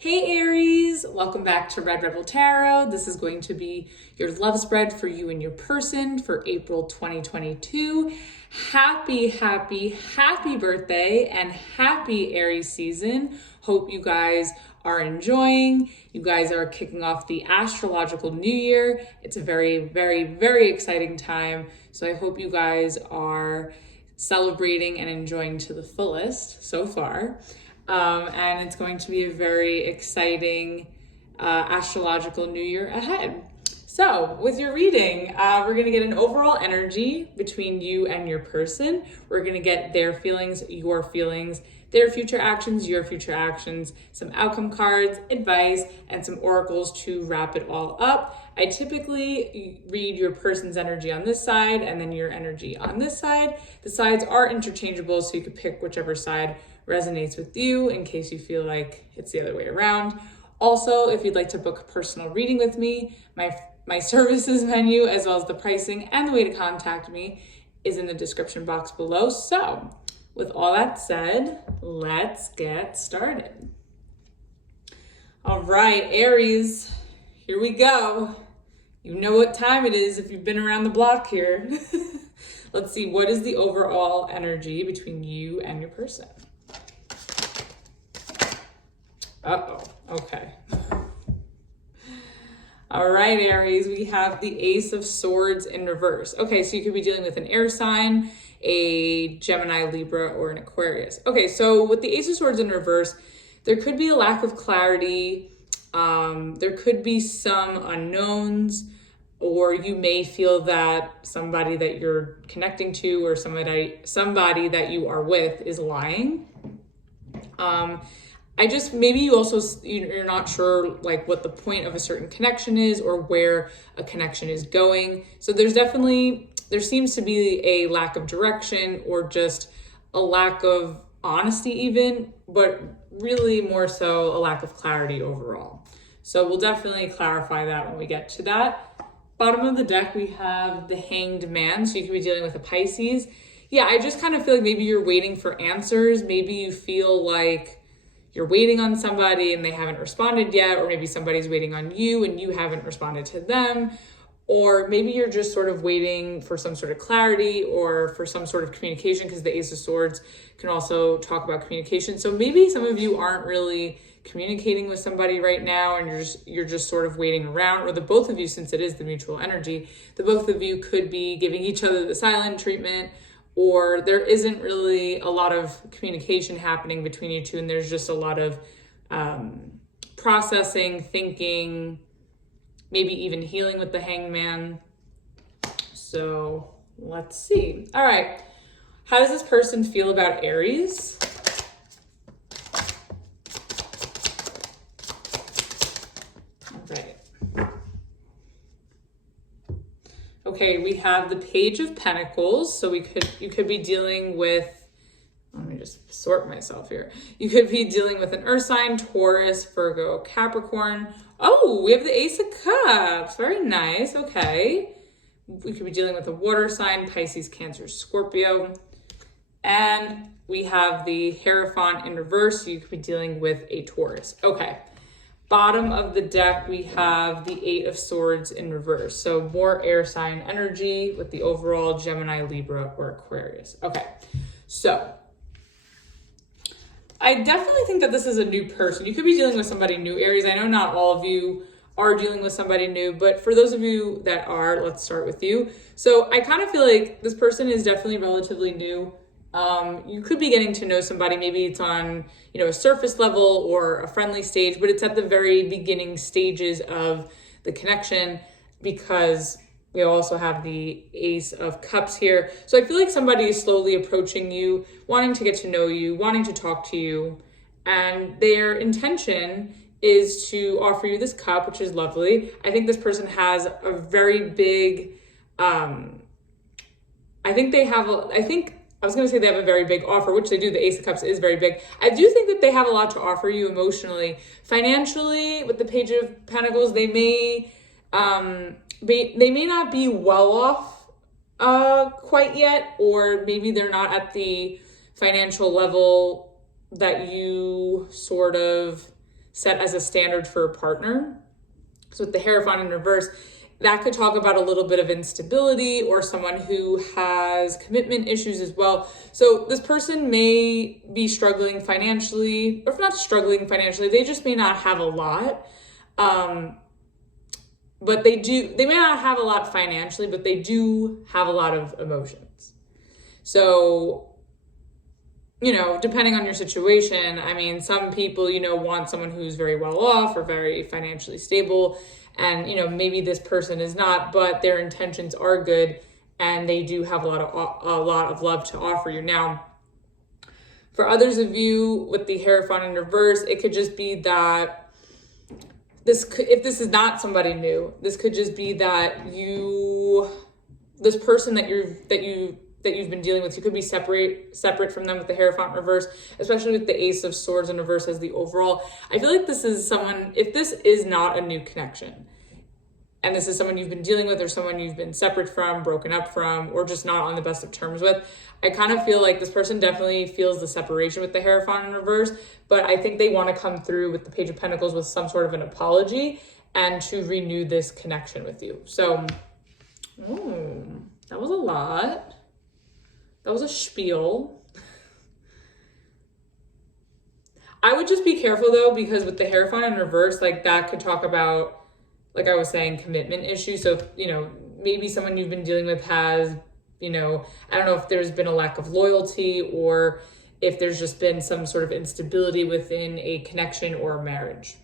Hey Aries, welcome back to Red Rebel Tarot. This is going to be your love spread for you and your person for April 2022. Happy birthday and happy Aries season. Hope you guys are enjoying. You guys are kicking off the astrological new year. It's a very exciting time. So I hope you guys are celebrating and enjoying to the fullest so far. And it's going to be a very exciting astrological new year ahead. So with your reading, we're going to get an overall energy between you and your person. We're going to get their feelings, your feelings, their future actions, your future actions, some outcome cards, advice, and some oracles to wrap it all up. I typically read your person's energy on this side and then your energy on this side. The sides are interchangeable, so you could pick whichever side resonates with you in case you feel like it's the other way around. Also, if you'd like to book a personal reading with me, my services menu, as well as the pricing and the way to contact me, is in the description box below. So with all that said, let's get started. All right, Aries, here we go. You know what time it is if you've been around the block here. Let's see, what is the overall energy between you and your person? Uh-oh, okay. All right, Aries, we have the Ace of Swords in reverse. Okay, so you could be dealing with an air sign, a Gemini, Libra, or an Aquarius. Okay, so with the Ace of Swords in reverse, there could be a lack of clarity. There could be some unknowns, or you may feel that somebody that you're connecting to or somebody that you are with is lying. Maybe you also, you're not sure like what the point of a certain connection is or where a connection is going. So there seems to be a lack of direction or just a lack of honesty even, but really more so a lack of clarity overall. So we'll definitely clarify that when we get to that. Bottom of the deck, we have the Hanged Man. So you could be dealing with a Pisces. Yeah, I just kind of feel like maybe you're waiting for answers. Maybe you feel like you're waiting on somebody and they haven't responded yet, or maybe somebody's waiting on you and you haven't responded to them, or maybe you're just sort of waiting for some sort of clarity or for some sort of communication, because the Ace of Swords can also talk about communication. So maybe some of you aren't really communicating with somebody right now and you're just sort of waiting around, or the both of you, since it is the mutual energy, the both of you could be giving each other the silent treatment, or there isn't really a lot of communication happening between you two, and there's just a lot of processing, thinking, maybe even healing with the Hanged Man. So let's see. All right, how does this person feel about Aries? All right. Okay, we have the Page of Pentacles. So you could be dealing with, let me just sort myself here. You could be dealing with an Earth sign, Taurus, Virgo, Capricorn. Oh, we have the Ace of Cups. Very nice. Okay. We could be dealing with a water sign, Pisces, Cancer, Scorpio. And we have the Hierophant in reverse. So you could be dealing with a Taurus. Okay. Bottom of the deck, we have the Eight of Swords in reverse. So more air sign energy with the overall Gemini, Libra, or Aquarius. Okay, so I definitely think that this is a new person. You could be dealing with somebody new, Aries. I know not all of you are dealing with somebody new, but for those of you that are, let's start with you. So I kind of feel like this person is definitely relatively new. You could be getting to know somebody. Maybe it's on, a surface level or a friendly stage, but it's at the very beginning stages of the connection, because we also have the Ace of Cups here. So I feel like somebody is slowly approaching you, wanting to get to know you, wanting to talk to you, and their intention is to offer you this cup, which is lovely. I think this person has a very big, I was going to say they have a very big offer, which they do. The Ace of Cups is very big. I do think that they have a lot to offer you emotionally. Financially, with the Page of Pentacles, they may not be well off quite yet, or maybe they're not at the financial level that you sort of set as a standard for a partner. So with the Hierophant in reverse, that could talk about a little bit of instability or someone who has commitment issues as well. So this person may be struggling financially, or if not struggling financially, they just may not have a lot. But they may not have a lot financially, but they do have a lot of emotions. So, depending on your situation, I mean, some people, want someone who's very well off or very financially stable. And, maybe this person is not, but their intentions are good and they do have a lot of love to offer you. Now, for others of you with the Hierophant in reverse, it could just be that if this is not somebody new, this could just be that this person that you've been dealing with, you could be separate from them with the Hierophant in reverse, especially with the Ace of Swords in reverse as the overall. I feel like this is someone, if this is not a new connection, and this is someone you've been dealing with or someone you've been separate from, broken up from, or just not on the best of terms with, I kind of feel like this person definitely feels the separation with the Hierophant in reverse, but I think they want to come through with the Page of Pentacles with some sort of an apology and to renew this connection with you. So, that was a lot. That was a spiel. I would just be careful though, because with the Hierophant in reverse, like that could talk about, like I was saying, commitment issues. So, maybe someone you've been dealing with has, I don't know if there's been a lack of loyalty or if there's just been some sort of instability within a connection or a marriage.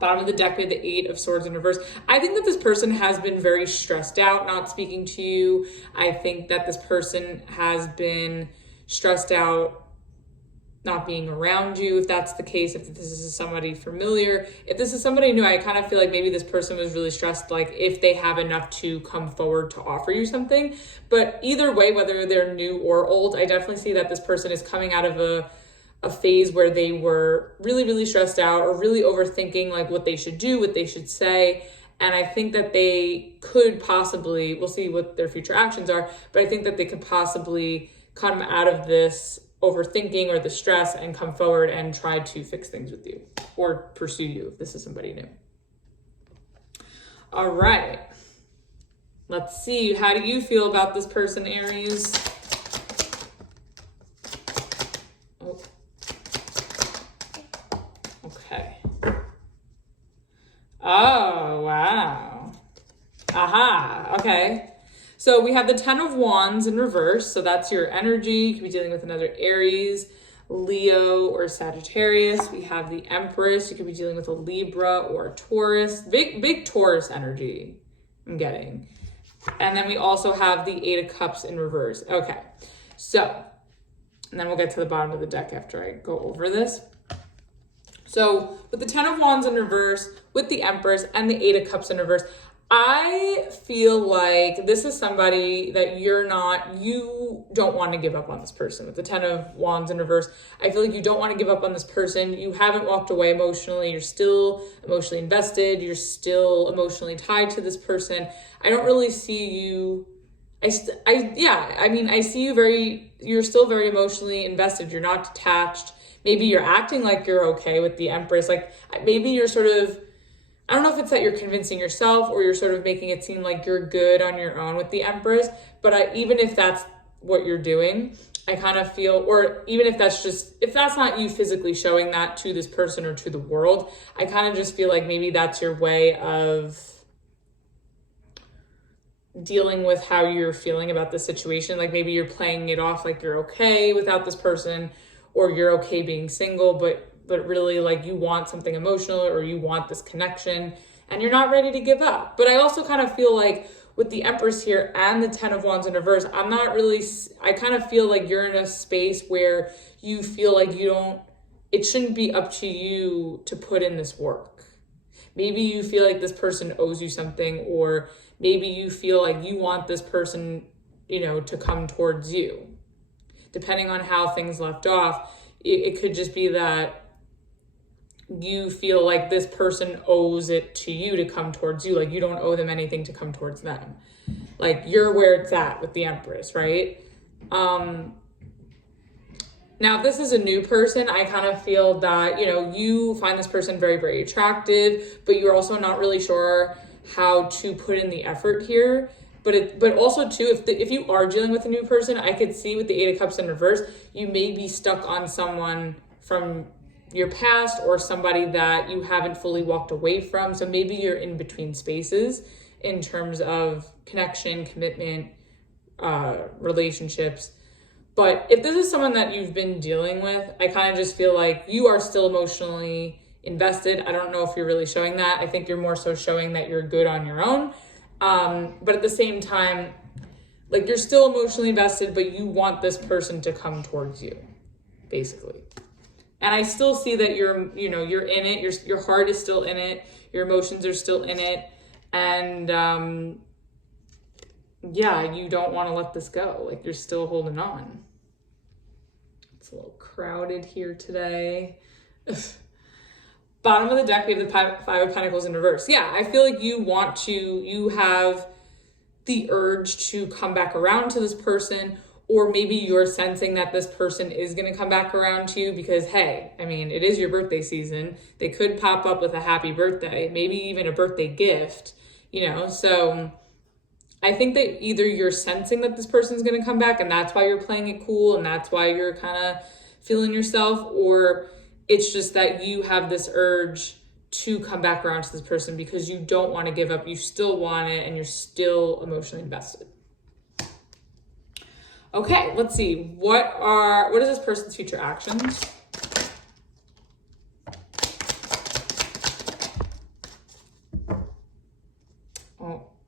Bottom of the deck, we have the Eight of Swords in reverse. I think that this person has been very stressed out not speaking to you. I think that this person has been stressed out not being around you, if that's the case, if this is somebody familiar. If this is somebody new, I kind of feel like maybe this person was really stressed, like if they have enough to come forward to offer you something. But either way, whether they're new or old, I definitely see that this person is coming out of a phase where they were really, really stressed out or really overthinking like what they should do, what they should say. And I think that they could possibly, we'll see what their future actions are, but I think that they could possibly come out of this overthinking or the stress and come forward and try to fix things with you or pursue you if this is somebody new. All right. Let's see. How do you feel about this person, Aries? Oh. Okay. Oh, wow. Aha. Okay. So we have the Ten of Wands in reverse. So that's your energy. You could be dealing with another Aries, Leo, or Sagittarius. We have the Empress. You could be dealing with a Libra or a Taurus. Big Taurus energy I'm getting. And then we also have the Eight of Cups in reverse. Okay. So, and then we'll get to the bottom of the deck after I go over this. So with the Ten of Wands in reverse, with the Empress and the Eight of Cups in reverse, I feel like this is somebody that you don't want to give up on this person. With the Ten of Wands in reverse, I feel like you don't want to give up on this person. You haven't walked away emotionally. You're still emotionally invested. You're still emotionally tied to this person. I don't really see you. I see you you're still very emotionally invested. You're not detached. Maybe you're acting like you're okay with the Empress. Like maybe you're sort of, I don't know if it's that you're convincing yourself or you're sort of making it seem like you're good on your own with the Empress. But even if that's what you're doing, I kind of feel, or even if that's not you physically showing that to this person or to the world, I kind of just feel like maybe that's your way of dealing with how you're feeling about the situation. Like maybe you're playing it off like you're okay without this person, or you're okay being single, but really like you want something emotional or you want this connection and you're not ready to give up. But I also kind of feel like with the Empress here and the Ten of Wands in reverse, I kind of feel like you're in a space where you feel like it shouldn't be up to you to put in this work. Maybe you feel like this person owes you something, or maybe you feel like you want this person, to come towards you. Depending on how things left off, it could just be that you feel like this person owes it to you to come towards you. Like you don't owe them anything to come towards them. Like you're where it's at with the Empress, right? Now, if this is a new person, I kind of feel that, you find this person very, very attractive, but you're also not really sure how to put in the effort here. But also too, if you are dealing with a new person, I could see with the Eight of Cups in reverse, you may be stuck on someone from your past or somebody that you haven't fully walked away from. So maybe you're in between spaces in terms of connection, commitment, relationships. But if this is someone that you've been dealing with, I kind of just feel like you are still emotionally invested. I don't know if you're really showing that. I think you're more so showing that you're good on your own. But at the same time, like, you're still emotionally invested, but you want this person to come towards you, basically. And I still see that you're in it. Your heart is still in it. Your emotions are still in it. And, you don't want to let this go. Like, you're still holding on. It's a little crowded here today. Bottom of the deck, we have the Five of Pentacles in reverse. Yeah, I feel like you have the urge to come back around to this person, or maybe you're sensing that this person is going to come back around to you because, hey, I mean, it is your birthday season. They could pop up with a happy birthday, maybe even a birthday gift, so I think that either you're sensing that this person's going to come back and that's why you're playing it cool and that's why you're kind of feeling yourself, or it's just that you have this urge to come back around to this person because you don't want to give up. You still want it and you're still emotionally invested. Okay, let's see. What is this person's future actions?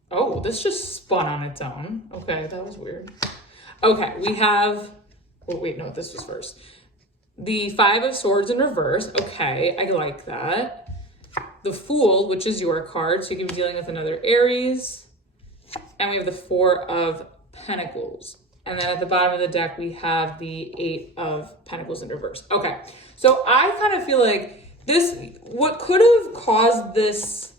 Oh, this just spun on its own. Okay, that was weird. Okay, we have, this was first. The Five of Swords in reverse. Okay, I like that. The Fool, which is your card, so you could be dealing with another Aries. And we have the Four of Pentacles. And then at the bottom of the deck, we have the Eight of Pentacles in reverse. Okay, so I kind of feel like what could have caused this,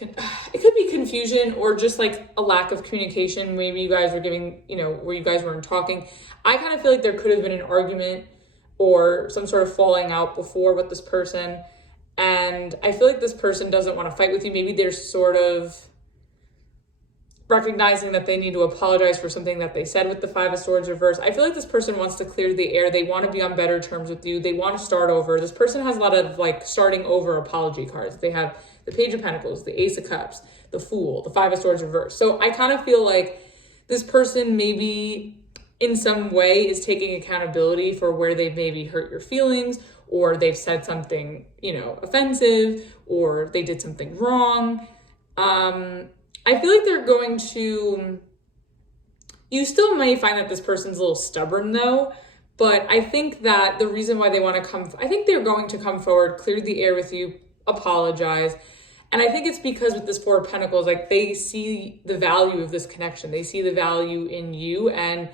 it could be confusion or just like a lack of communication. Maybe you guys were where you guys weren't talking. I kind of feel like there could have been an argument or some sort of falling out before with this person. And I feel like this person doesn't want to fight with you. Maybe they're sort of recognizing that they need to apologize for something that they said with the Five of Swords reverse. I feel like this person wants to clear the air. They want to be on better terms with you. They want to start over. This person has a lot of like starting over apology cards. They have the Page of Pentacles, the Ace of Cups, the Fool, the Five of Swords reverse. So I kind of feel like this person maybe in some way is taking accountability for where they've maybe hurt your feelings, or they've said something, offensive, or they did something wrong. I feel like they're going to, you still may find that this person's a little stubborn though, but I think that the reason why they want to I think they're going to come forward, clear the air with you, apologize. And I think it's because with this Four of Pentacles, like they see the value of this connection. They see the value in you. And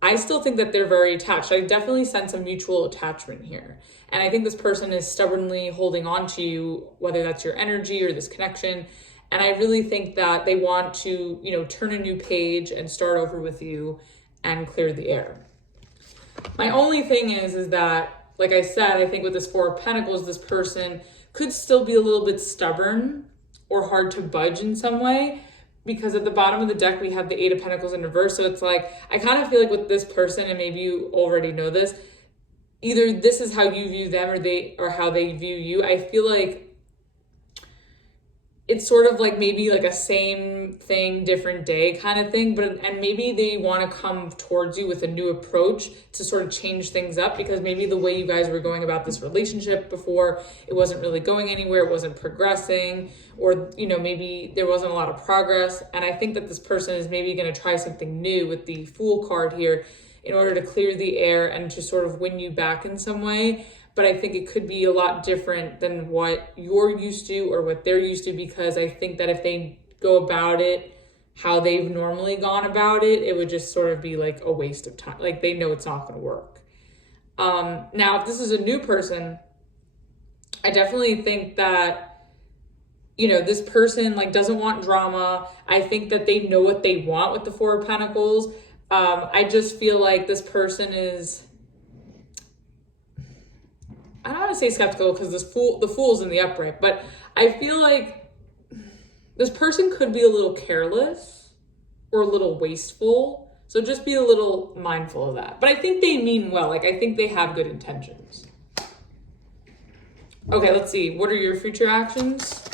I still think that they're very attached. I definitely sense a mutual attachment here. And I think this person is stubbornly holding on to you, whether that's your energy or this connection. And I really think that they want to, turn a new page and start over with you and clear the air. My only thing is that, like I said, I think with this Four of Pentacles, this person could still be a little bit stubborn or hard to budge in some way, because at the bottom of the deck, we have the Eight of Pentacles in reverse. So it's like, I kind of feel like with this person, and maybe you already know this, either this is how you view them or how they view you. I feel like it's sort of like maybe like a same thing, different day kind of thing, and maybe they want to come towards you with a new approach to sort of change things up, because maybe the way you guys were going about this relationship before, it wasn't really going anywhere, it wasn't progressing, or maybe there wasn't a lot of progress. And I think that this person is maybe going to try something new with the Fool card here in order to clear the air and to sort of win you back in some way. But I think it could be a lot different than what you're used to or what they're used to, because I think that if they go about it how they've normally gone about it, it would just sort of be like a waste of time. Like they know it's not going to work. Now, if this is a new person, I definitely think that, this person like doesn't want drama. I think that they know what they want with the Four of Pentacles. I just feel like this person is, I don't want to say skeptical because the fool's in the upright, but I feel like this person could be a little careless or a little wasteful. So just be a little mindful of that. But I think they mean well. Like, I think they have good intentions. Okay, let's see. What are your future actions?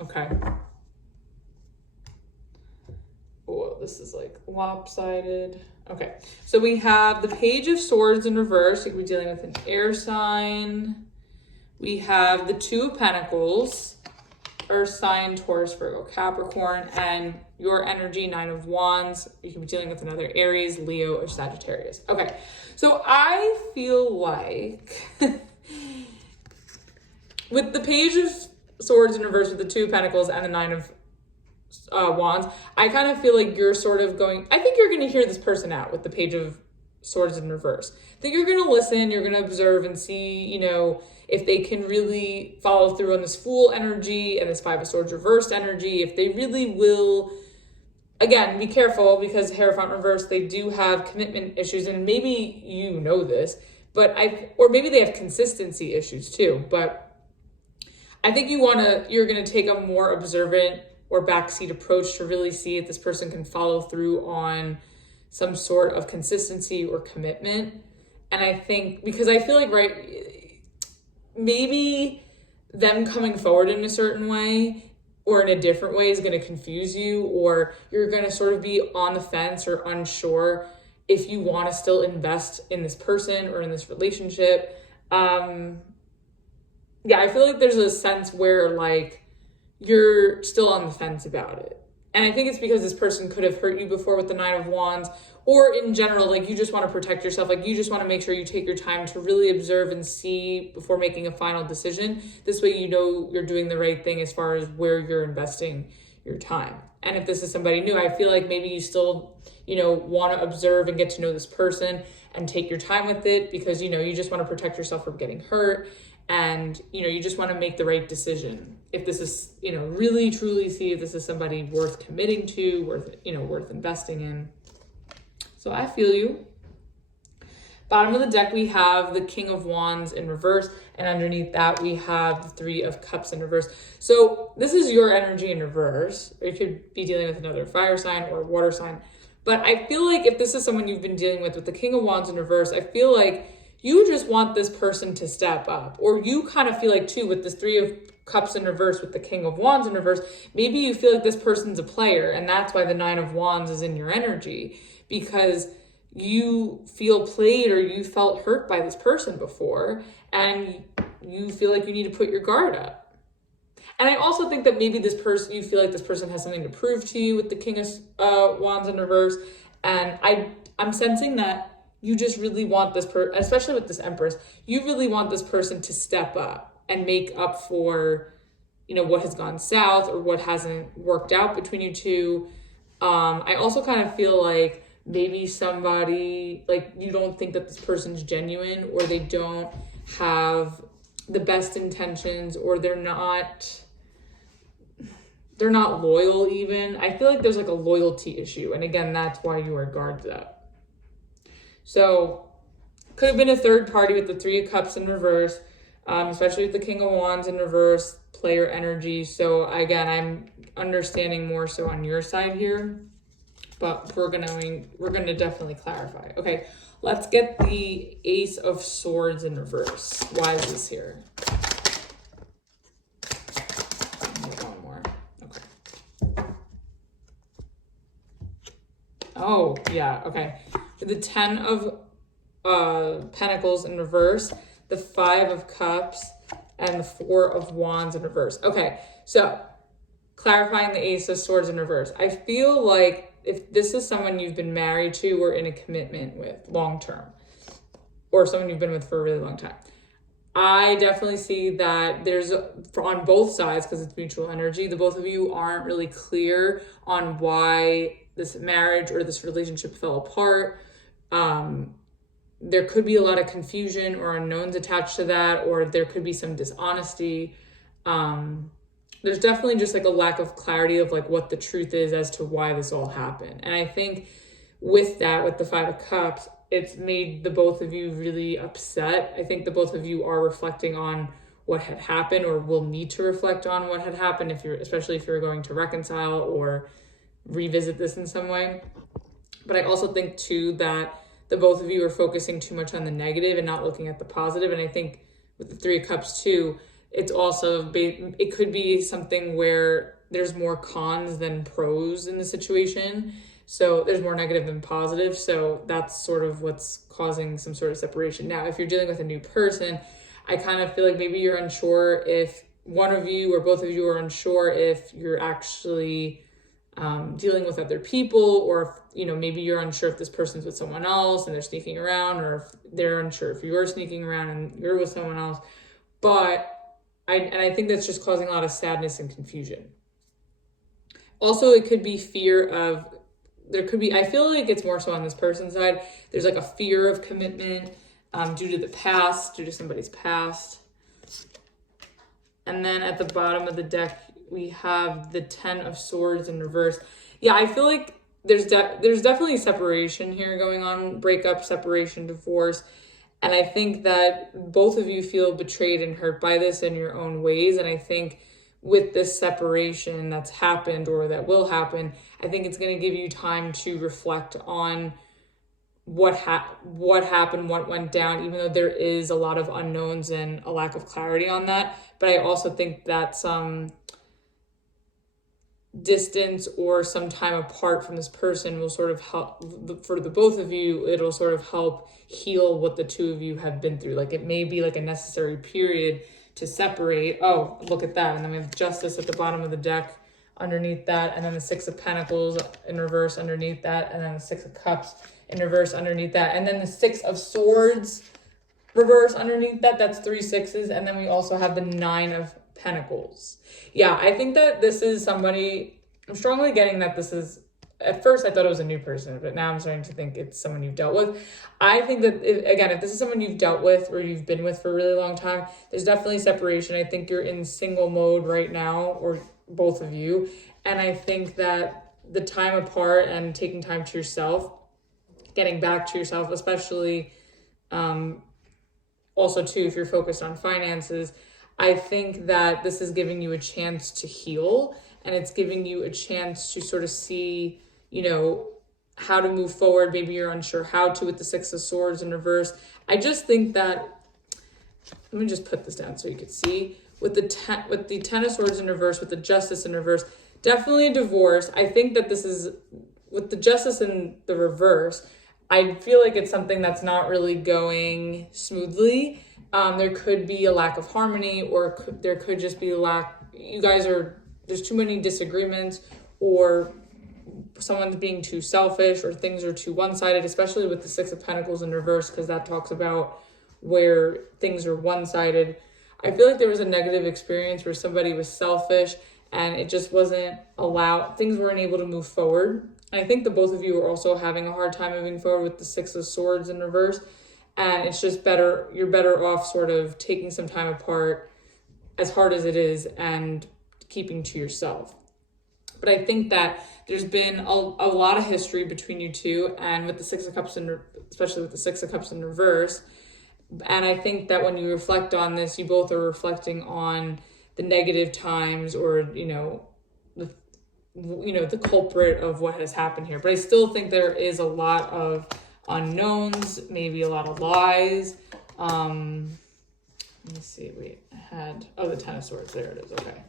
Okay. Oh, this is like lopsided. Okay, so we have the Page of Swords in reverse. You could be dealing with an air sign. We have the Two of Pentacles, Earth sign, Taurus, Virgo, Capricorn, and your energy, Nine of Wands. You could be dealing with another Aries, Leo, or Sagittarius. Okay, so I feel like with the Page of Swords in reverse, with the Two of Pentacles and the Nine of Wands, I kind of feel like you're sort of going, I think you're going to hear this person out with the Page of Swords in reverse. I think you're going to listen, you're going to observe and see, if they can really follow through on this Fool energy and this Five of Swords reversed energy, if they really will. Again, be careful because Hierophant reverse, they do have commitment issues, and maybe you know this, or maybe they have consistency issues too, but I think you're going to take a more observant or backseat approach to really see if this person can follow through on some sort of consistency or commitment. And I think, because I feel like, maybe them coming forward in a certain way or in a different way is going to confuse you, or you're going to sort of be on the fence or unsure if you want to still invest in this person or in this relationship. I feel like there's a sense where you're still on the fence about it. And I think it's because this person could have hurt you before with the Nine of Wands, or in general, you just want to protect yourself. You just want to make sure you take your time to really observe and see before making a final decision. This way, you're doing the right thing as far as where you're investing your time. And if this is somebody new, I feel like maybe you still, want to observe and get to know this person and take your time with it because, you just want to protect yourself from getting hurt. And, you just want to make the right decision. If this is, really truly see if this is somebody worth committing to, worth investing in. So I feel you. Bottom of the deck, we have the King of Wands in reverse. And underneath that, we have the Three of Cups in reverse. So this is your energy in reverse. Or you could be dealing with another fire sign or water sign. But I feel like if this is someone you've been dealing with the King of Wands in reverse, I feel like you just want this person to step up. Or you kind of feel like, too, with this Three of Cups in reverse with the King of Wands in reverse, maybe you feel like this person's a player, and that's why the Nine of Wands is in your energy, because you feel played or you felt hurt by this person before, and you feel like you need to put your guard up. And I also think that maybe you feel like this person has something to prove to you with the King of Wands in reverse, and I'm sensing that you just really want this person, especially with this Empress, you really want this person to step up and make up for, what has gone south or what hasn't worked out between you two. I also kind of feel like maybe somebody, you don't think that this person's genuine, or they don't have the best intentions, or they're not loyal even. I feel like there's a loyalty issue. And again, that's why you are guarded up. So could have been a third party with the Three of Cups in reverse, especially with the King of Wands in reverse, player energy. So again, I'm understanding more so on your side here, but we're gonna definitely clarify. Okay, let's get the Ace of Swords in reverse. Why is this here? One more. Okay. Oh, yeah, okay. The Ten of Pentacles in reverse, the Five of Cups, and the Four of Wands in reverse. Okay, so clarifying the Ace of Swords in reverse. I feel like if this is someone you've been married to or in a commitment with long-term, or someone you've been with for a really long time, I definitely see that there's, on both sides, because it's mutual energy, the both of you aren't really clear on why this marriage or this relationship fell apart. There could be a lot of confusion or unknowns attached to that, or there could be some dishonesty, there's definitely just like a lack of clarity of like what the truth is as to why this all happened. And I think with that, with the Five of Cups, it's made the both of you really upset. I think the both of you are reflecting on what had happened, or will need to reflect on what had happened, especially if you're going to reconcile or revisit this in some way. But I also think too that the both of you are focusing too much on the negative and not looking at the positive. And I think with the Three of Cups too, it's also, it could be something where there's more cons than pros in the situation. So there's more negative than positive. So that's sort of what's causing some sort of separation. Now, if you're dealing with a new person, I kind of feel like maybe you're unsure if one of you or both of you are unsure if you're actually dealing with other people, or if, maybe you're unsure if this person's with someone else and they're sneaking around, or if they're unsure if you're sneaking around and you're with someone else. But I think that's just causing a lot of sadness and confusion. Also, it could be I feel like it's more so on this person's side. There's like a fear of commitment due to the past, due to somebody's past. And then at the bottom of the deck, we have the Ten of Swords in reverse. Yeah, I feel like there's definitely separation here going on, breakup, separation, divorce. And I think that both of you feel betrayed and hurt by this in your own ways. And I think with this separation that's happened or that will happen, I think it's going to give you time to reflect on what happened, what went down, even though there is a lot of unknowns and a lack of clarity on that. But I also think that some distance or some time apart from this person will sort of help, for the both of you, it'll sort of help heal what the two of you have been through. Like, it may be like a necessary period to separate. Oh, look at that. And then we have Justice at the bottom of the deck underneath that, and then the Six of Pentacles in reverse underneath that, and then the Six of Cups in reverse underneath that, and then the Six of Swords reverse underneath that. That's 3 sixes. And then we also have the Nine of Pentacles. Yeah, I think that this is somebody, I'm strongly getting that this is, at first I thought it was a new person, but now I'm starting to think it's someone you've dealt with. I think that, if this is someone you've dealt with or you've been with for a really long time, there's definitely separation. I think you're in single mode right now, or both of you. And I think that the time apart and taking time to yourself, getting back to yourself, especially also too, if you're focused on finances, I think that this is giving you a chance to heal, and it's giving you a chance to sort of see, how to move forward. Maybe you're unsure how to with the Six of Swords in reverse. I just think that, let me just put this down so you can see. With the Ten of Swords in reverse, with the Justice in reverse, definitely a divorce. I think that this is, with the Justice in the reverse, I feel like it's something that's not really going smoothly. There could be a lack of harmony, or there could just be there's too many disagreements, or someone's being too selfish, or things are too one-sided, especially with the Six of Pentacles in reverse, because that talks about where things are one-sided. I feel like there was a negative experience where somebody was selfish and it just wasn't allowed, things weren't able to move forward. And I think the both of you are also having a hard time moving forward with the Six of Swords in reverse. And it's just you're better off sort of taking some time apart, as hard as it is, and keeping to yourself. But I think that there's been a lot of history between you two, and with the Six of Cups, especially with the Six of Cups in reverse. And I think that when you reflect on this, you both are reflecting on the negative times, or, the culprit of what has happened here. But I still think there is a lot of unknowns, maybe a lot of lies. Let me see, the Ten of Swords, there it is, okay.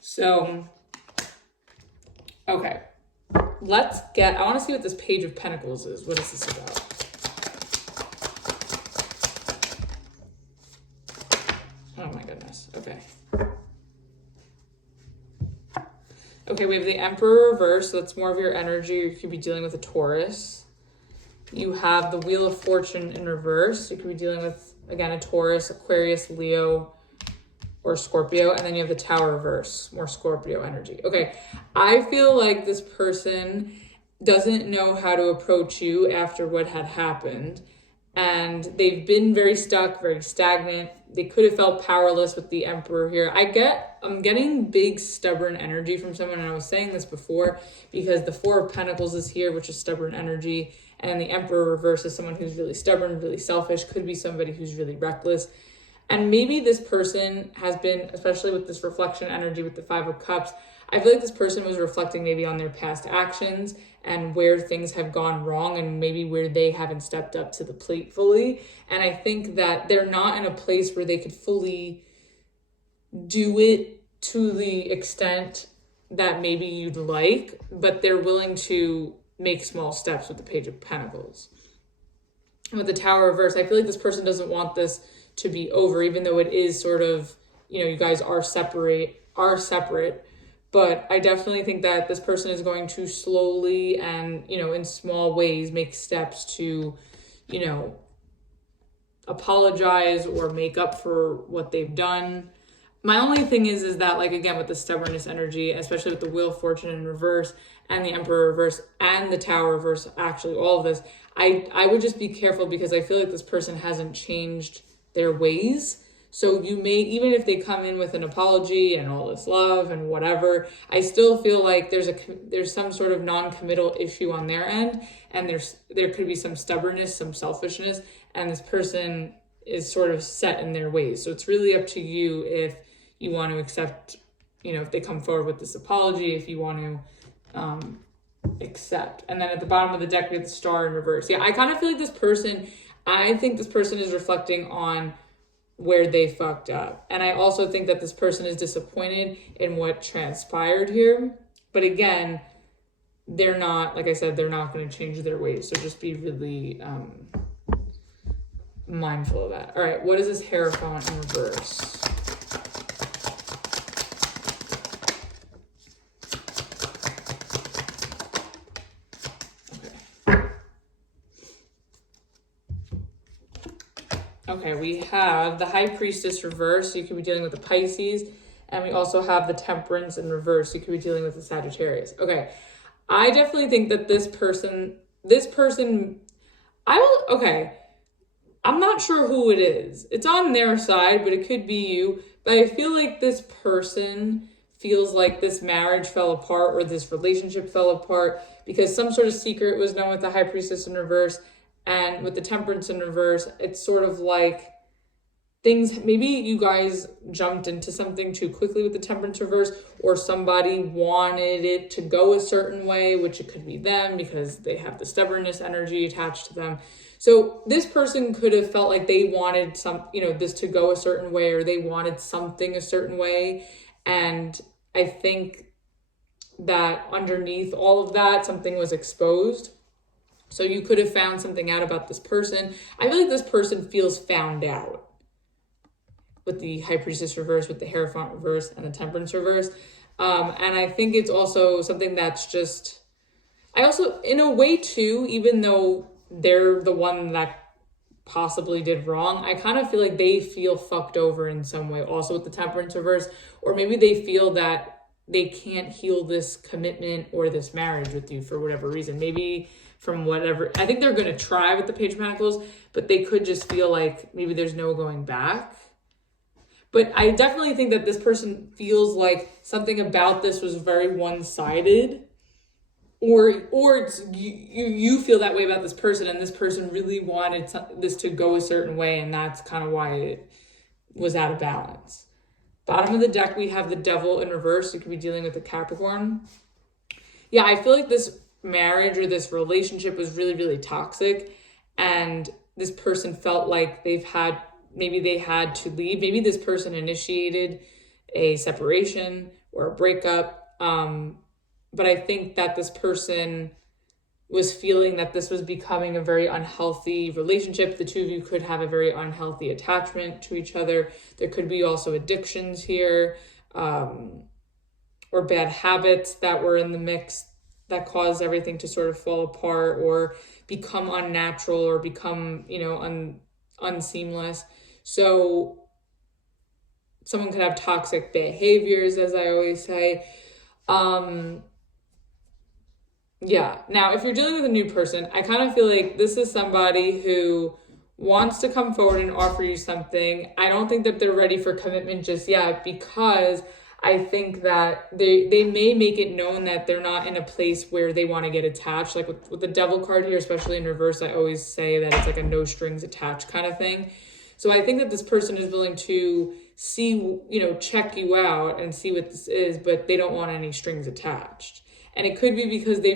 So, okay, I want to see what this Page of Pentacles is. What is this about? Oh my goodness, okay. Okay, we have the Emperor reverse, so that's more of your energy. You could be dealing with a Taurus. You have the Wheel of Fortune in reverse. You could be dealing with, again, a Taurus, Aquarius, Leo, or Scorpio. And then you have the Tower reverse, more Scorpio energy. Okay, I feel like this person doesn't know how to approach you after what had happened. and they've been very stuck, very stagnant. They could have felt powerless with the Emperor here. I'm getting big stubborn energy from someone, and I was saying this before because the Four of Pentacles is here, which is stubborn energy, and the Emperor reverse is someone who's really stubborn, really selfish, could be somebody who's really reckless. And maybe this person has been, especially with this reflection energy with the Five of Cups, I feel like this person was reflecting maybe on their past actions and where things have gone wrong and maybe where they haven't stepped up to the plate fully. And I think that they're not in a place where they could fully do it to the extent that maybe you'd like, but they're willing to make small steps with the Page of Pentacles. And with the Tower reverse, I feel like this person doesn't want this to be over, even though it is sort of, you guys are separate, but I definitely think that this person is going to slowly and, in small ways make steps to, apologize or make up for what they've done. My only thing is that, like, again, with the stubbornness energy, especially with the Wheel of Fortune in reverse and the Emperor reverse and the Tower reverse, actually all of this, I would just be careful because I feel like this person hasn't changed their ways. So you may, even if they come in with an apology and all this love and whatever, I still feel like there's some sort of non-committal issue on their end, and there could be some stubbornness, some selfishness, and this person is sort of set in their ways. So it's really up to you if you want to accept, if they come forward with this apology, if you want to accept. And then at the bottom of the deck, we have the Star in reverse. Yeah, I kind of feel like I think this person is reflecting on where they fucked up. And I also think that this person is disappointed in what transpired here. But again, they're not, like I said, they're not going to change their ways. So just be really mindful of that. All right, what is this Hierophant in reverse? Okay, we have the High Priestess reverse. So you could be dealing with the Pisces. And we also have the Temperance in reverse. So you could be dealing with the Sagittarius. Okay, I definitely think that I'm not sure who it is. It's on their side, but it could be you. But I feel like this person feels like this marriage fell apart or this relationship fell apart because some sort of secret was known with the High Priestess in reverse. And with the Temperance in reverse, it's sort of like maybe you guys jumped into something too quickly with the Temperance reverse, or somebody wanted it to go a certain way, which it could be them because they have the stubbornness energy attached to them. So this person could have felt like they wanted this to go a certain way, or they wanted something a certain way. And I think that underneath all of that, something was exposed. So you could have found something out about this person. I feel like this person feels found out with the High Priestess reverse, with the Hierophant reverse, and the Temperance reverse. And I think it's also something that's just, I also, in a way too, even though they're the one that possibly did wrong, I kind of feel like they feel fucked over in some way also with the Temperance reverse, or maybe they feel that they can't heal this commitment or this marriage with you for whatever reason. Maybe from whatever, I think they're going to try with the Page of Pentacles, but they could just feel like maybe there's no going back. But I definitely think that this person feels like something about this was very one-sided, or it's, you feel that way about this person, and this person really wanted this to go a certain way, and that's kind of why it was out of balance. Bottom of the deck, we have the Devil in reverse. You could be dealing with the Capricorn. Yeah, I feel like this marriage or this relationship was really, really toxic, and this person felt like maybe they had to leave. Maybe this person initiated a separation or a breakup. But I think that this person was feeling that this was becoming a very unhealthy relationship. The two of you could have a very unhealthy attachment to each other. There could be also addictions here, or bad habits that were in the mix that caused everything to sort of fall apart or become unnatural or become, unseamless. So someone could have toxic behaviors, as I always say. Yeah. Now, if you're dealing with a new person, I kind of feel like this is somebody who wants to come forward and offer you something. I don't think that they're ready for commitment just yet, because I think that they may make it known that they're not in a place where they want to get attached. Like with the devil card here, especially in reverse, I always say that it's like a no strings attached kind of thing. So I think that this person is willing to see, check you out and see what this is, but they don't want any strings attached. And it could be because they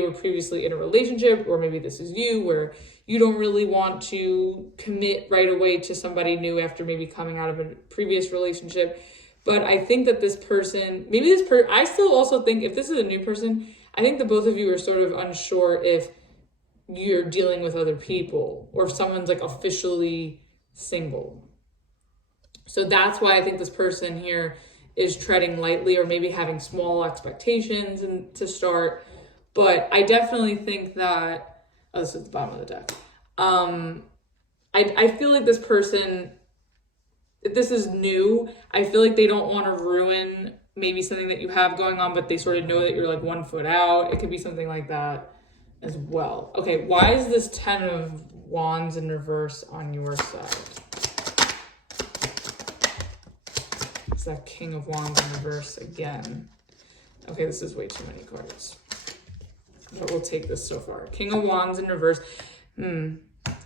were previously in a relationship, or maybe this is you, where you don't really want to commit right away to somebody new after maybe coming out of a previous relationship. But I think that this person, I still also think if this is a new person, I think the both of you are sort of unsure if you're dealing with other people or if someone's like officially single. So that's why I think this person here is treading lightly, or maybe having small expectations to start. But I definitely think that, this is the bottom of the deck. I feel like this person, if this is new, I feel like they don't want to ruin maybe something that you have going on, but they sort of know that you're like 1 foot out. It could be something like that as well. Okay, why is this 10 of Wands in reverse on your side? It's that King of Wands in reverse again. Okay, this is way too many cards. But we'll take this so far. King of Wands in reverse.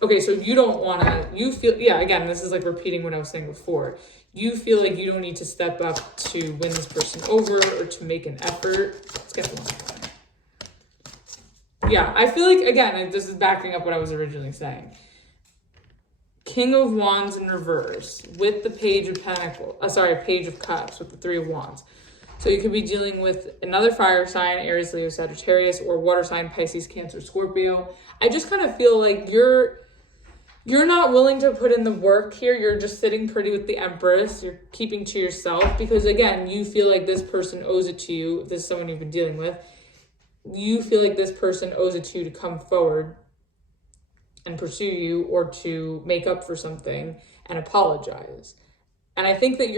Okay, so you don't want to, you feel, again, this is like repeating what I was saying before. You feel like you don't need to step up to win this person over or to make an effort. Let's get one more. Yeah, I feel like, again, this is backing up what I was originally saying. King of Wands in reverse with the Page of Page of Cups with the 3 of Wands. So you could be dealing with another fire sign, Aries, Leo, Sagittarius, or water sign, Pisces, Cancer, Scorpio. I just kind of feel like you're not willing to put in the work here. You're just sitting pretty with the Empress. You're keeping to yourself because, again, you feel like this person owes it to you. If this is someone you've been dealing with, you feel like this person owes it to you to come forward and pursue you, or to make up for something and apologize. And I think that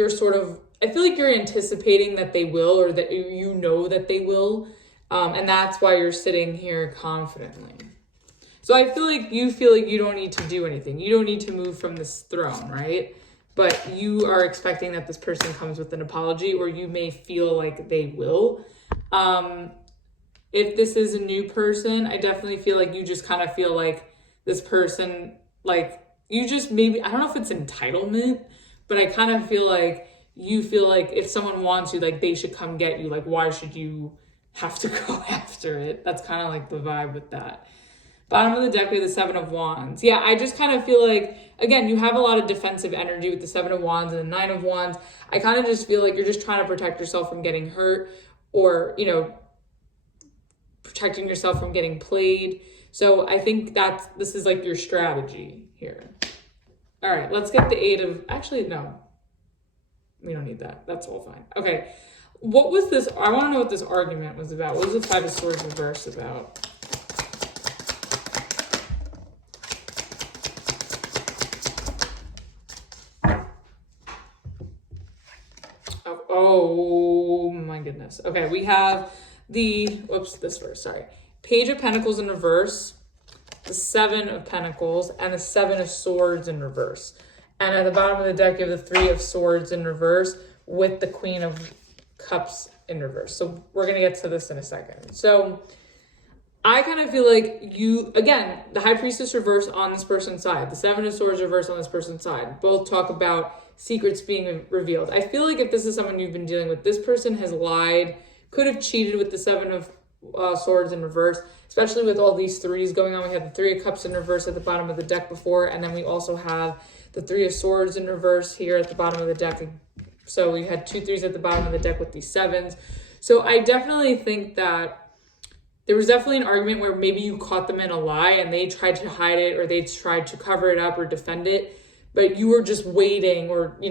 I feel like you're anticipating that they will, or that you know that they will. And that's why you're sitting here confidently. So I feel like you don't need to do anything. You don't need to move from this throne, right? But you are expecting that this person comes with an apology, or you may feel like they will. If this is a new person, I definitely feel like you just kind of feel like this person, like you just maybe, I don't know if it's entitlement, but I kind of feel like you feel like if someone wants you, like they should come get you. Like, why should you have to go after it? That's kind of like the vibe with that. Bottom of the deck, we have the 7 of Wands. Yeah, I just kind of feel like, again, you have a lot of defensive energy with the 7 of Wands and the 9 of Wands. I kind of just feel like you're just trying to protect yourself from getting hurt, or, protecting yourself from getting played. So I think this is like your strategy here. All right, let's get the 8 of, actually, no, we don't need that. That's all fine. Okay, what was this? I want to know what this argument was about. What was the 5 of Swords reverse about? Oh my goodness. Okay, we have this verse, sorry. Page of Pentacles in reverse, the 7 of Pentacles, and the 7 of Swords in reverse. And at the bottom of the deck, you have the 3 of Swords in reverse with the Queen of Cups in reverse. So we're going to get to this in a second. So I kind of feel like again, the High Priestess reverse on this person's side, the 7 of Swords reverse on this person's side, both talk about secrets being revealed. I feel like if this is someone you've been dealing with, this person has lied, could have cheated with the 7 of Swords in reverse, especially with all these 3s going on. We had the 3 of Cups in reverse at the bottom of the deck before, and then we also have the 3 of Swords in reverse here at the bottom of the deck. So we had 2 3s at the bottom of the deck with these 7s. So I definitely think that there was definitely an argument where maybe you caught them in a lie and they tried to hide it, or they tried to cover it up or defend it, but you were just waiting, or they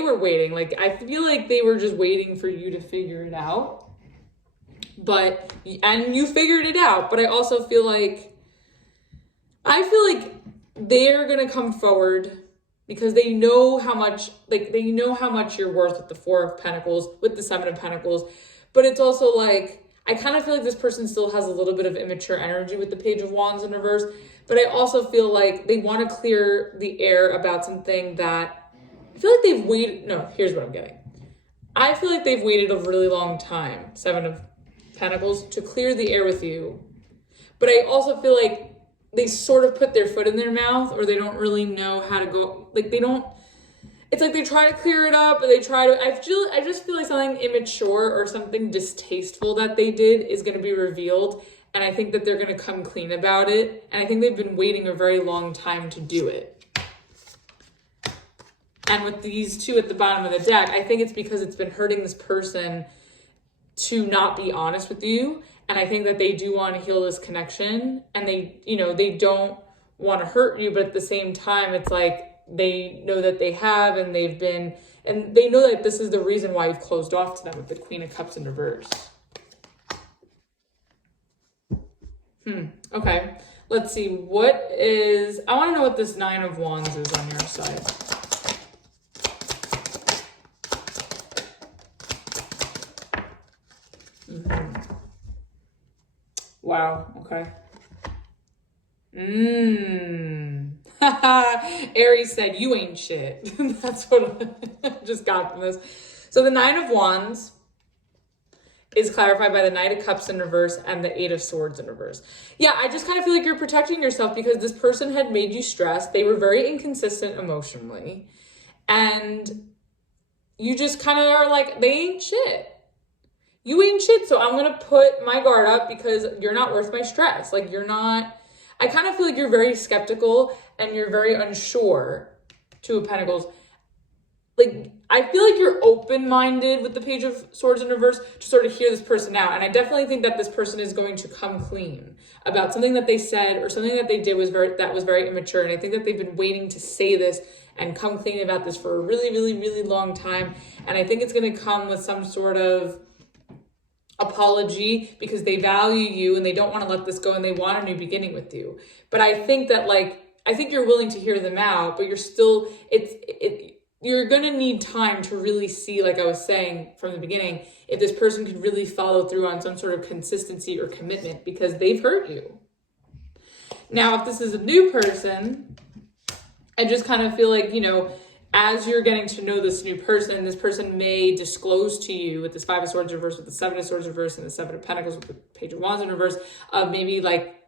were waiting. Like, I feel like they were just waiting for you to figure it out. And you figured it out, but I also feel like they're going to come forward because they know how much you're worth with the 4 of Pentacles, with the 7 of Pentacles. But it's also like, I kind of feel like this person still has a little bit of immature energy with the Page of Wands in reverse, but I also feel like they want to clear the air about something that I feel like they've waited. No, here's what I'm getting. I feel like they've waited a really long time, Seven of Pentacles, to clear the air with you. But I also feel like they sort of put their foot in their mouth, or they don't really know how to go. Like, they don't, it's like they try to clear it up, or they try to, I just feel like something immature or something distasteful that they did is going to be revealed. And I think that they're going to come clean about it. And I think they've been waiting a very long time to do it. And with these two at the bottom of the deck, I think it's because it's been hurting this person to not be honest with you. And I think that they do want to heal this connection, and they, you know, they don't want to hurt you, but at the same time, it's like they know that they have, and they've been, and they know that this is the reason why you've closed off to them with the Queen of Cups in reverse. Okay. Let's see. I want to know what this Nine of Wands is on your side. Wow. Okay. Aries said, you ain't shit. That's what I just got from this. So the Nine of Wands is clarified by the Knight of Cups in reverse and the Eight of Swords in reverse. Yeah, I just kind of feel like you're protecting yourself because this person had made you stressed. They were very inconsistent emotionally. And you just kind of are like, they ain't shit. You ain't shit, so I'm going to put my guard up because you're not worth my stress. Like, you're not, I kind of feel like you're very skeptical and you're very unsure, Two of Pentacles. Like, I feel like you're open-minded with the Page of Swords in reverse to sort of hear this person out. And I definitely think that this person is going to come clean about something that they said or something that they did that was very immature. And I think that they've been waiting to say this and come clean about this for a really, really, really long time. And I think it's going to come with some sort of apology because they value you and they don't want to let this go and they want a new beginning with you. But I think that, like, I think you're willing to hear them out, but you're still, you're going to need time to really see, like I was saying from the beginning, if this person could really follow through on some sort of consistency or commitment because they've hurt you. Now, if this is a new person, I just kind of feel like, you know, as you're getting to know this new person, this person may disclose to you with this Five of Swords reverse, with the Seven of Swords reverse, and the Seven of Pentacles with the Page of Wands in reverse, of maybe like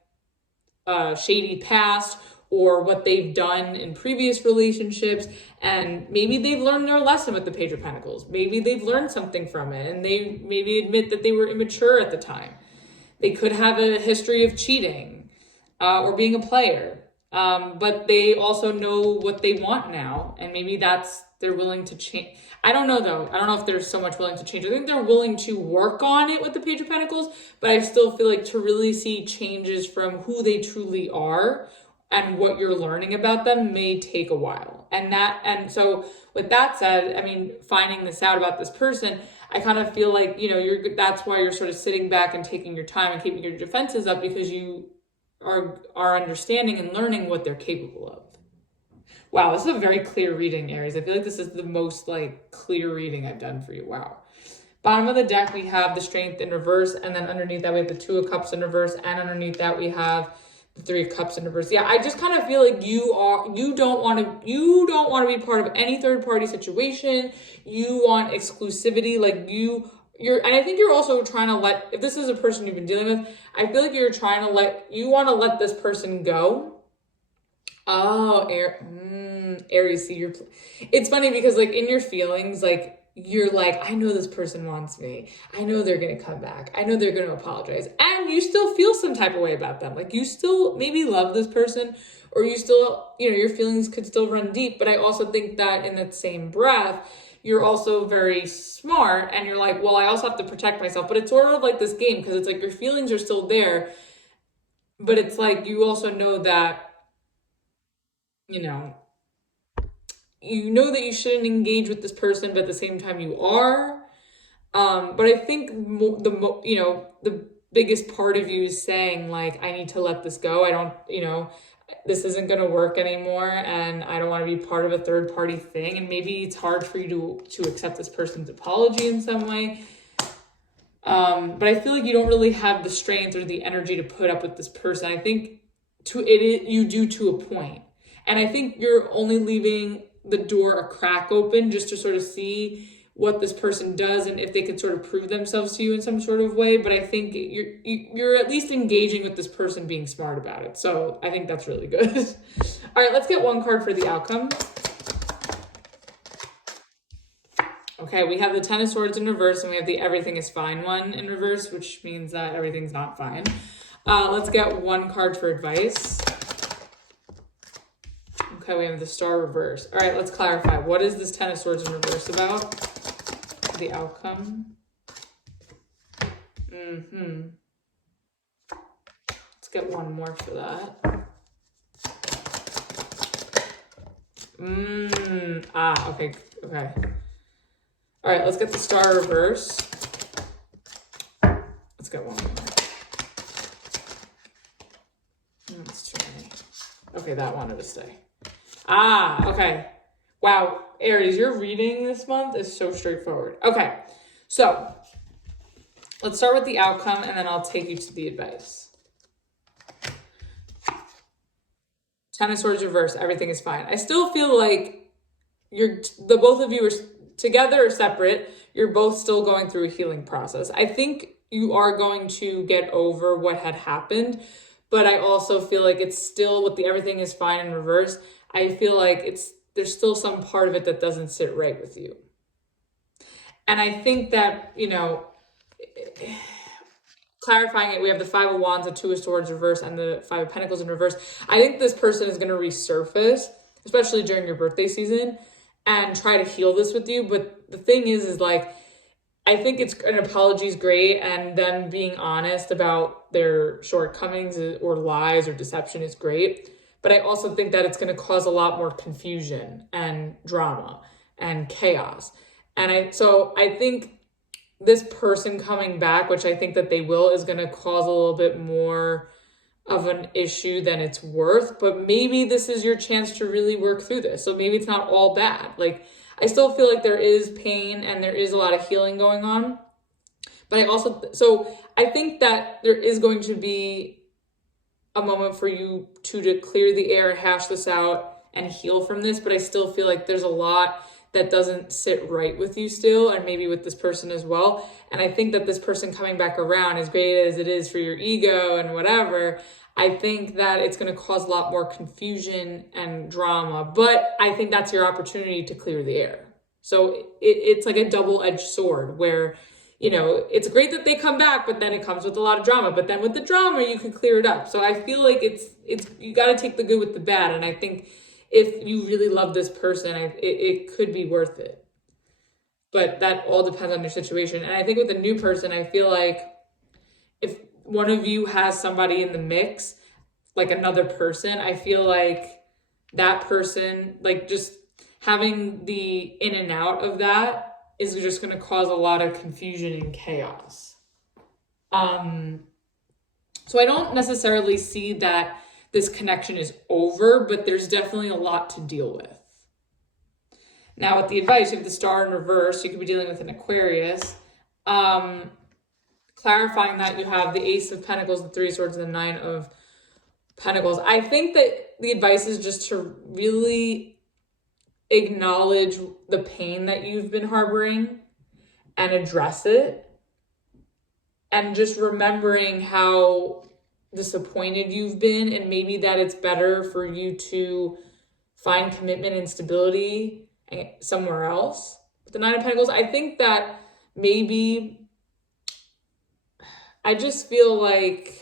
shady past or what they've done in previous relationships. And maybe they've learned their lesson with the Page of Pentacles. Maybe they've learned something from it and they maybe admit that they were immature at the time. They could have a history of cheating or being a player. But they also know what they want now. And maybe they're willing to change. I don't know though. I don't know if they're so much willing to change. I think they're willing to work on it with the Page of Pentacles, but I still feel like to really see changes from who they truly are and what you're learning about them may take a while. And so with that said, I mean, finding this out about this person, I kind of feel like, you know, that's why you're sort of sitting back and taking your time and keeping your defenses up because you are understanding and learning what they're capable of. Wow, this is a very clear reading, Aries. I feel like this is the most like clear reading I've done for you. Wow. Bottom of the deck, we have the Strength in reverse, and then underneath that we have the Two of Cups in reverse, and underneath that we have the Three of Cups in reverse. Yeah, I just kind of feel like you don't want to be part of any third party situation. You want exclusivity, like and I think you're also trying to if this is a person you've been dealing with, I feel like you want to let this person go. Oh, Aries, see, it's funny because like in your feelings, like you're like, I know this person wants me. I know they're going to come back. I know they're going to apologize. And you still feel some type of way about them. Like you still maybe love this person, or you still, you know, your feelings could still run deep. But I also think that in that same breath, you're also very smart and you're like, well, I also have to protect myself. But it's sort of like this game because it's like your feelings are still there, but it's like you also know that, you know that you shouldn't engage with this person, but at the same time you are. But I think the biggest part of you is saying like, I need to let this go. I don't, this isn't going to work anymore. And I don't want to be part of a third party thing. And maybe it's hard for you to accept this person's apology in some way. But I feel like you don't really have the strength or the energy to put up with this person. I think you do to a point. And I think you're only leaving the door a crack open just to sort of see what this person does and if they could sort of prove themselves to you in some sort of way. But I think you're at least engaging with this person being smart about it. So I think that's really good. All right, let's get one card for the outcome. Okay, we have the Ten of Swords in reverse, and we have the Everything is Fine one in reverse, which means that everything's not fine. Let's get one card for advice. Okay, we have the Star reverse. All right, let's clarify. What is this Ten of Swords in reverse about? The outcome. Let's get one more for that. Okay. All right, let's get the Star reverse. Let's get one more. That's too many. Okay, that wanted to stay. Okay. Wow, Aries, your reading this month is so straightforward. Okay, so let's start with the outcome, and then I'll take you to the advice. Ten of Swords reverse, everything is fine. I still feel like the both of you are together or separate. You're both still going through a healing process. I think you are going to get over what had happened, but I also feel like it's still with the everything is fine in reverse. I feel like there's still some part of it that doesn't sit right with you. And I think that, clarifying it, we have the Five of Wands, the Two of Swords reverse, and the Five of Pentacles in reverse. I think this person is going to resurface, especially during your birthday season, and try to heal this with you. But the thing is like, I think it's an apology is great, and them being honest about their shortcomings or lies or deception is great. But I also think that it's going to cause a lot more confusion and drama and chaos. And I think this person coming back, which I think that they will, is going to cause a little bit more of an issue than it's worth. But maybe this is your chance to really work through this. So maybe it's not all bad. Like, I still feel like there is pain and there is a lot of healing going on. But I think that there is going to be a moment for you to clear the air, hash this out, and heal from this. But I still feel like there's a lot that doesn't sit right with you still, and maybe with this person as well. And I think that this person coming back around, as great as it is for your ego and whatever, I think that it's going to cause a lot more confusion and drama. But I think that's your opportunity to clear the air. So it's like a double-edged sword where, it's great that they come back, but then it comes with a lot of drama. But then with the drama, you can clear it up. So I feel like it's you got to take the good with the bad. And I think if you really love this person, it could be worth it. But that all depends on your situation. And I think with a new person, I feel like if one of you has somebody in the mix, like another person, I feel like that person, like just having the in and out of that is just going to cause a lot of confusion and chaos. So I don't necessarily see that this connection is over, but there's definitely a lot to deal with. Now with the advice, you have the Star in reverse. You could be dealing with an Aquarius. Clarifying that, you have the Ace of Pentacles, the Three of Swords, and the Nine of Pentacles. I think that the advice is just to really acknowledge the pain that you've been harboring and address it. And just remembering how disappointed you've been, and maybe that it's better for you to find commitment and stability somewhere else. With the Nine of Pentacles, I think that maybe I just feel like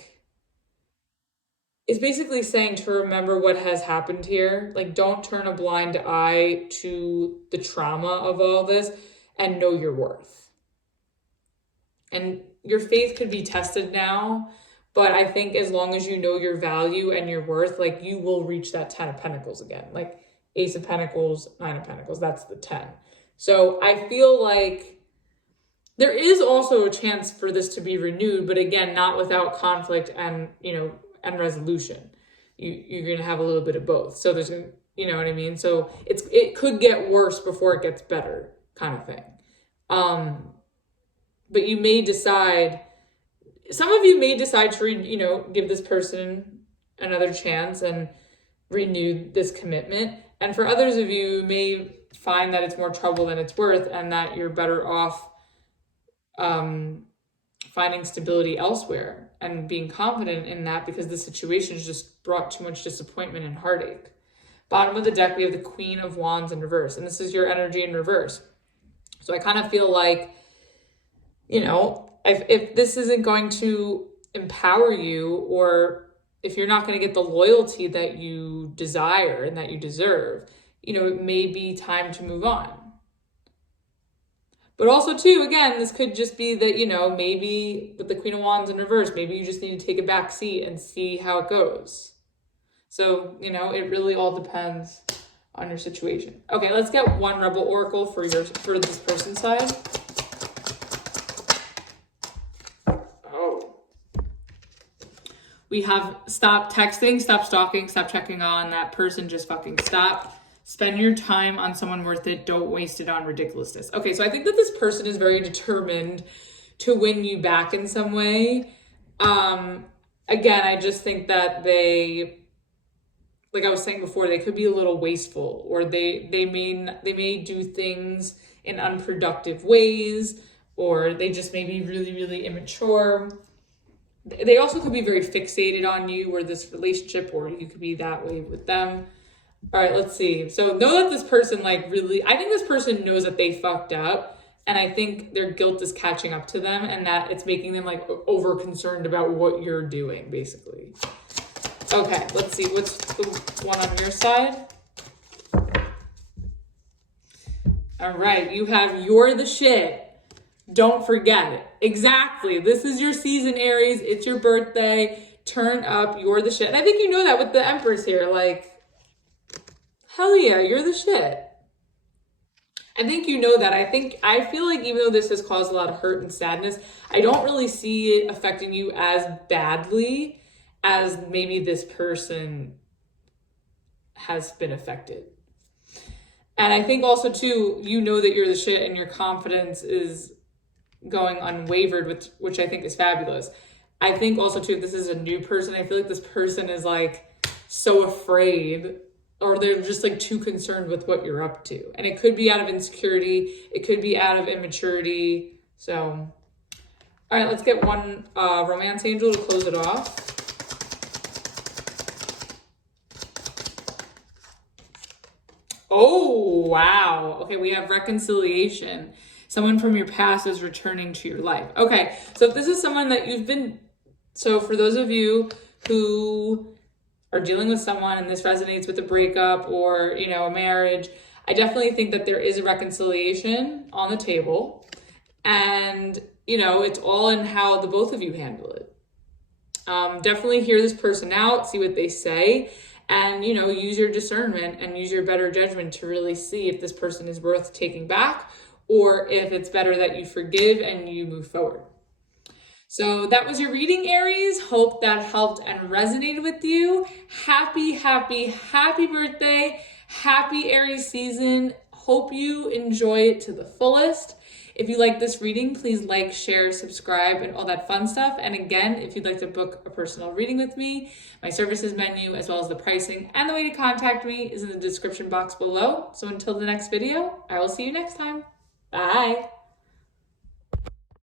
it's basically saying to remember what has happened here. Like, don't turn a blind eye to the trauma of all this, and know your worth. And your faith could be tested now, but I think as long as you know your value and your worth, like, you will reach that 10 of Pentacles again. Like Ace of Pentacles, Nine of Pentacles, that's the 10. So I feel like there is also a chance for this to be renewed, but again, not without conflict and, and resolution. You're going to have a little bit of both. So there's, you know what I mean? So it could get worse before it gets better, kind of thing. but you may decide, some of you may decide to, give this person another chance and renew this commitment. And for others of you may find that it's more trouble than it's worth and that you're better off finding stability elsewhere and being confident in that, because the situation has just brought too much disappointment and heartache. Bottom of the deck, we have the Queen of Wands in reverse, and this is your energy in reverse. So I kind of feel like, if this isn't going to empower you, or if you're not going to get the loyalty that you desire and that you deserve, it may be time to move on. But also too, again, this could just be that, maybe with the Queen of Wands in reverse, maybe you just need to take a back seat and see how it goes. So, it really all depends on your situation. Okay, let's get one Rebel Oracle for this person's side. Oh. We have stop texting, stop stalking, stop checking on that person, just fucking stop. Spend your time on someone worth it. Don't waste it on ridiculousness. Okay, so I think that this person is very determined to win you back in some way. Again, I just think that they, like I was saying before, they could be a little wasteful, or they may do things in unproductive ways, or they just may be really, really immature. They also could be very fixated on you or this relationship, or you could be that way with them. All right, let's see. So know that this person I think this person knows that they fucked up, and I think their guilt is catching up to them, and that it's making them over concerned about what you're doing, basically. Okay, let's see. What's the one on your side? All right, you have you're the shit. Don't forget it. Exactly. This is your season, Aries. It's your birthday. Turn up. You're the shit. And I think you know that with the Empress here. Hell yeah, you're the shit. I think you know that. I feel like even though this has caused a lot of hurt and sadness, I don't really see it affecting you as badly as maybe this person has been affected. And I think also too, you know that you're the shit, and your confidence is going unwavered, which I think is fabulous. I think also too, if this is a new person, I feel like this person is so afraid, or they're just too concerned with what you're up to. And it could be out of insecurity. It could be out of immaturity. So, all right, let's get one romance angel to close it off. Oh, wow. Okay, we have reconciliation. Someone from your past is returning to your life. Okay, so if this is someone that so for those of you who are dealing with someone and this resonates with a breakup or, a marriage, I definitely think that there is a reconciliation on the table. And, it's all in how the both of you handle it. Definitely hear this person out, see what they say, and, use your discernment and use your better judgment to really see if this person is worth taking back, or if it's better that you forgive and you move forward. So that was your reading, Aries. Hope that helped and resonated with you. Happy, happy, happy birthday. Happy Aries season. Hope you enjoy it to the fullest. If you like this reading, please like, share, subscribe, and all that fun stuff. And again, if you'd like to book a personal reading with me, my services menu, as well as the pricing and the way to contact me, is in the description box below. So until the next video, I will see you next time. Bye.